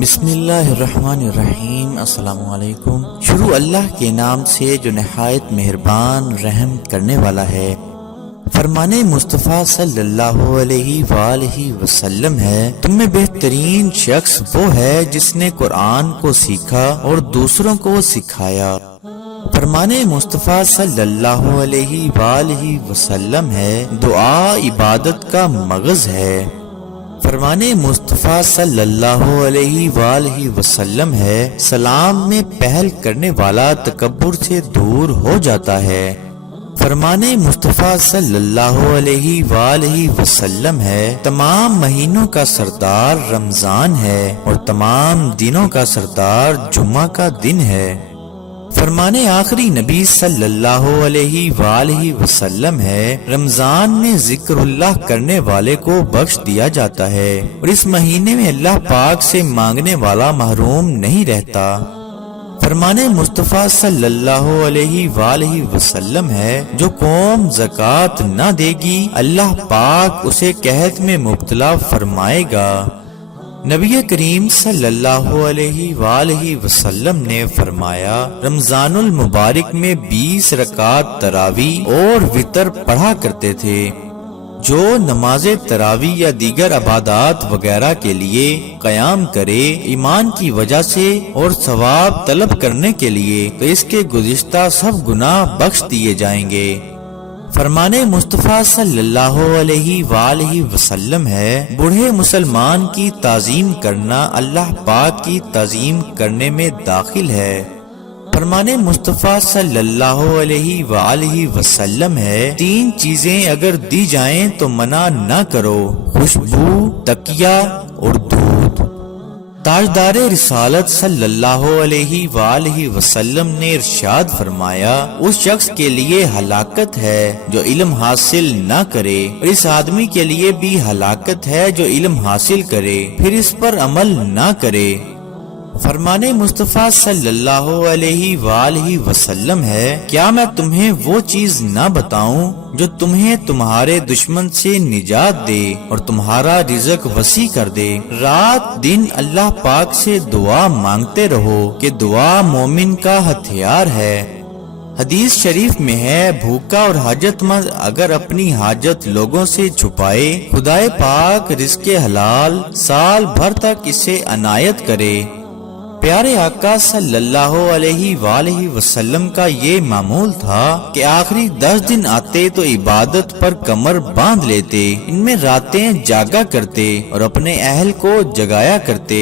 بسم اللہ الرحمن الرحیم۔ السلام علیکم۔ شروع اللہ کے نام سے جو نہایت مہربان رحم کرنے والا ہے۔ فرمان مصطفیٰ صلی اللہ علیہ وآلہ وسلم ہے، تم میں بہترین شخص وہ ہے جس نے قرآن کو سیکھا اور دوسروں کو سکھایا۔ فرمان مصطفیٰ صلی اللہ علیہ وآلہ وسلم ہے، دعا عبادت کا مغز ہے۔ فرمان مصطفیٰ صلی اللہ علیہ وآلہ وسلم ہے، سلام میں پہل کرنے والا تکبر سے دور ہو جاتا ہے۔ فرمان مصطفیٰ صلی اللہ علیہ وآلہ وسلم ہے، تمام مہینوں کا سردار رمضان ہے اور تمام دنوں کا سردار جمعہ کا دن ہے۔ فرمان آخری نبی صلی اللہ علیہ وآلہ وسلم ہے، رمضان میں ذکر اللہ کرنے والے کو بخش دیا جاتا ہے اور اس مہینے میں اللہ پاک سے مانگنے والا محروم نہیں رہتا۔ فرمان مصطفیٰ صلی اللہ علیہ وآلہ وسلم ہے، جو قوم زکوٰۃ نہ دے گی اللہ پاک اسے قحط میں مبتلا فرمائے گا۔ نبی کریم صلی اللہ علیہ وآلہ وسلم نے فرمایا، رمضان المبارک میں 20 رکعت تراویح اور وتر پڑھا کرتے تھے۔ جو نماز تراویح یا دیگر عبادات وغیرہ کے لیے قیام کرے ایمان کی وجہ سے اور ثواب طلب کرنے کے لیے، تو اس کے گزشتہ سب گناہ بخش دیے جائیں گے۔ فرمان مصطفیٰ صلی اللہ علیہ وآلہ وسلم ہے، بوڑھے مسلمان کی تعظیم کرنا اللہ پاک کی تعظیم کرنے میں داخل ہے۔ فرمان مصطفیٰ صلی اللہ علیہ وآلہ وسلم ہے، 3 چیزیں اگر دی جائیں تو منع نہ کرو، خوشبو، تکیہ اور دودھ۔ تاجدار رسالت صلی اللہ علیہ وآلہ وسلم نے ارشاد فرمایا، اس شخص کے لیے ہلاکت ہے جو علم حاصل نہ کرے، اور اس آدمی کے لیے بھی ہلاکت ہے جو علم حاصل کرے پھر اس پر عمل نہ کرے۔ فرمان مصطفیٰ صلی اللہ علیہ وآلہ وسلم ہے، کیا میں تمہیں وہ چیز نہ بتاؤں جو تمہیں تمہارے دشمن سے نجات دے اور تمہارا رزق وسیع کر دے؟ رات دن اللہ پاک سے دعا مانگتے رہو کہ دعا مومن کا ہتھیار ہے۔ حدیث شریف میں ہے، بھوکا اور حاجت مند اگر اپنی حاجت لوگوں سے چھپائے، خدائے پاک رزق حلال سال بھر تک اسے عنایت کرے۔ پیارے آقا صلی اللہ علیہ وآلہ وسلم کا یہ معمول تھا کہ آخری 10 دن آتے تو عبادت پر کمر باندھ لیتے، ان میں راتیں جاگا کرتے اور اپنے اہل کو جگایا کرتے۔